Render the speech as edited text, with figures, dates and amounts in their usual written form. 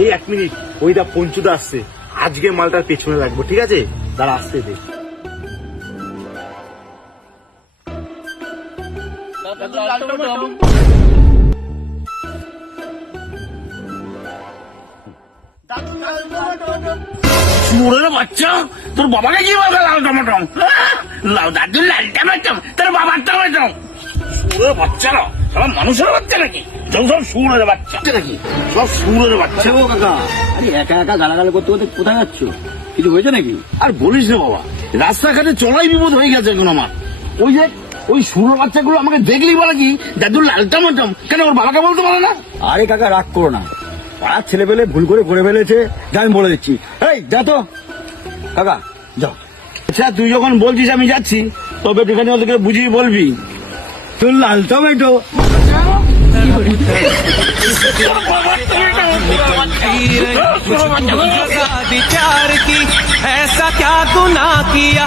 এই 1 মিনিট, ওইটা পঞ্চুদা আসছে, আজকে মালটার পেছনে লাগবো, ঠিক আছে? তারা আসতে দে। শুয়োরের বাচ্চা, তোর বাবাকে কি বলবে লাল টমাটম? লাল দাদুর লাল টমাটম, তোর বাবার টমাটম। শুয়োরের বাচ্চা না, সব মানুষের বাচ্চা নাকি? সব শুয়োরের বাচ্চা নাকি? সব শুয়োরের বাচ্চা। ও কাকা, আরে একা একা গালাগালি করতে করতে কোথায় যাচ্ছ? কিছু হয়েছে নাকি? আর বলিস না বাবা, রাস্তাঘাটে চলাই বিপদ হয়ে গেছে এখন আমার। ওই শুয়োরের বাচ্চাগুলো আমাকে দেখলেই বলে কি দাদুর লাল টমাটম। কেন ওর বাবাকে বলতে পারে না? আরে কাকা রাগ করো না, পাড়ার ছেলে পেলে ভুল করে ফেলেছে, যা আমি বলে দিচ্ছি। এই যা তো কাকা, যাও। আচ্ছা তুই যখন বলছিস আমি যাচ্ছি, তবে এখানে ওদেরকে বুঝিয়ে বলবি তোর লাল টমেটো। प्यार की ऐसा क्या गुनाह किया।